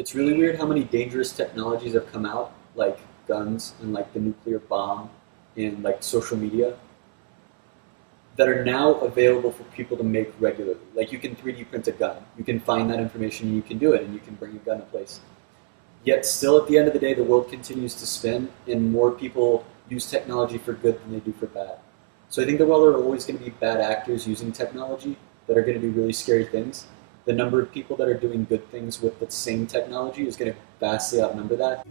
It's really weird how many dangerous technologies have come out, like guns and like the nuclear bomb and like social media, that are now available for people to make regularly. Like you can 3D print a gun, you can find that information and you can do it, and you can bring a gun to place. Yet still, at the end of the day, the world continues to spin, and more people use technology for good than they do for bad. So I think that while there are always going to be bad actors using technology that are going to do really scary things, the number of people that are doing good things with the same technology is going to vastly outnumber that.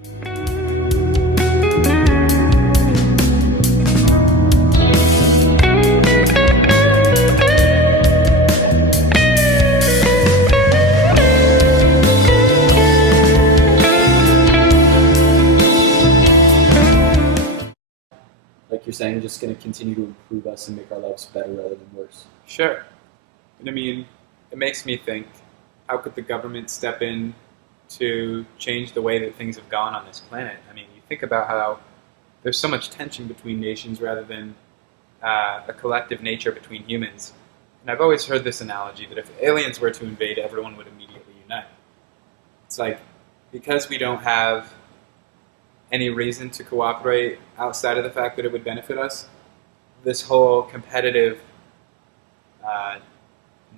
Like you're saying, just going to continue to improve us and make our lives better rather than worse. Sure. And I mean, it makes me think, how could the government step in to change the way that things have gone on this planet? I mean, you think about how there's so much tension between nations rather than a collective nature between humans. And I've always heard this analogy that if aliens were to invade, everyone would immediately unite. It's like, because we don't have any reason to cooperate outside of the fact that it would benefit us, this whole competitive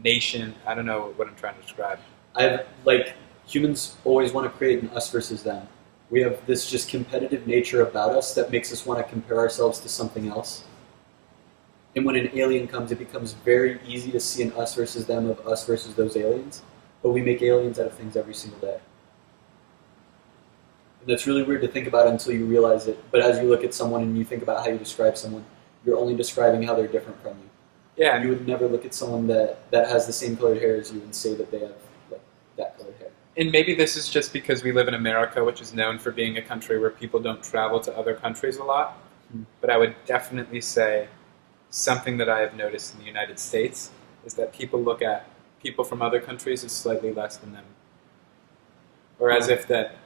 nation, I don't know what I'm trying to describe. Humans always want to create an us versus them. We have this just competitive nature about us that makes us want to compare ourselves to something else. And when an alien comes, it becomes very easy to see an us versus them of us versus those aliens. But we make aliens out of things every single day. And that's really weird to think about until you realize it. But as you look at someone and you think about how you describe someone, you're only describing how they're different from you. Yeah. You would never look at someone that has the same colored hair as you and say that they have like that colored hair. And maybe this is just because we live in America, which is known for being a country where people don't travel to other countries a lot. But I would definitely say something that I have noticed in the United States is that people look at people from other countries as slightly less than them. Or as if that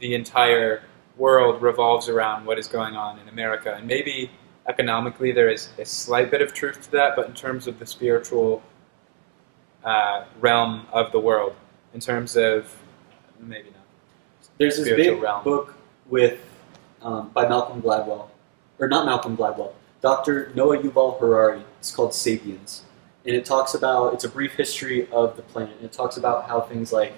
the entire world revolves around what is going on in America. And maybe economically there is a slight bit of truth to that, but in terms of the spiritual realm of the world, in terms of, maybe not. There's this big book with by Malcolm Gladwell, or not Malcolm Gladwell, Dr. Noah Yuval Harari. It's called Sapiens. And it talks about, it's a brief history of the planet. And it talks about how things like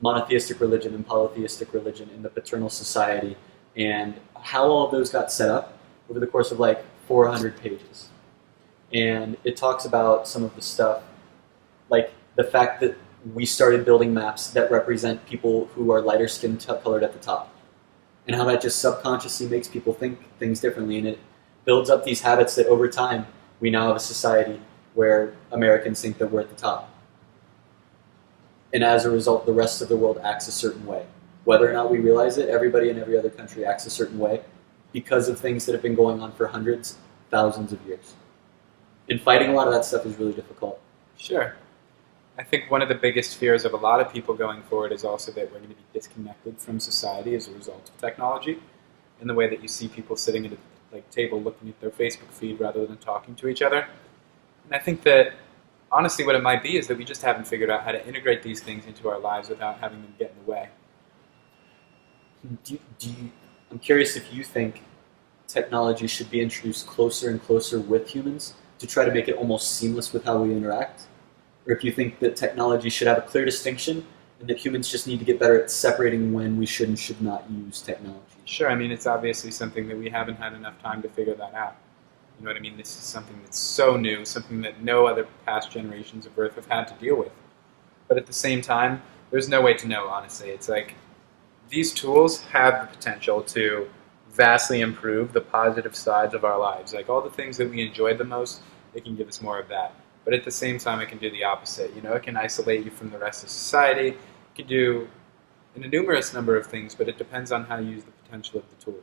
monotheistic religion and polytheistic religion in the paternal society and how all of those got set up over the course of like 400 pages. And it talks about some of the stuff, like the fact that we started building maps that represent people who are lighter skin colored at the top, and how that just subconsciously makes people think things differently, and it builds up these habits that over time we now have a society where Americans think that we're at the top. And as a result, the rest of the world acts a certain way. Whether or not we realize it, everybody in every other country acts a certain way because of things that have been going on for hundreds, thousands of years. And fighting a lot of that stuff is really difficult. Sure. I think one of the biggest fears of a lot of people going forward is also that we're going to be disconnected from society as a result of technology, in the way that you see people sitting at a table looking at their Facebook feed rather than talking to each other. And I think that honestly what it might be is that we just haven't figured out how to integrate these things into our lives without having them get in the way. I'm curious if you think technology should be introduced closer and closer with humans to try to make it almost seamless with how we interact, or if you think that technology should have a clear distinction and that humans just need to get better at separating when we should and should not use technology. Sure, I mean, it's obviously something that we haven't had enough time to figure that out. You know what I mean? This is something that's so new, something that no other past generations of Earth have had to deal with. But at the same time, there's no way to know, honestly. It's like, these tools have the potential to vastly improve the positive sides of our lives. Like all the things that we enjoyed the most, they can give us more of that. But at the same time, it can do the opposite. You know, it can isolate you from the rest of society. It can do a numerous number of things, but it depends on how you use the potential of the tool.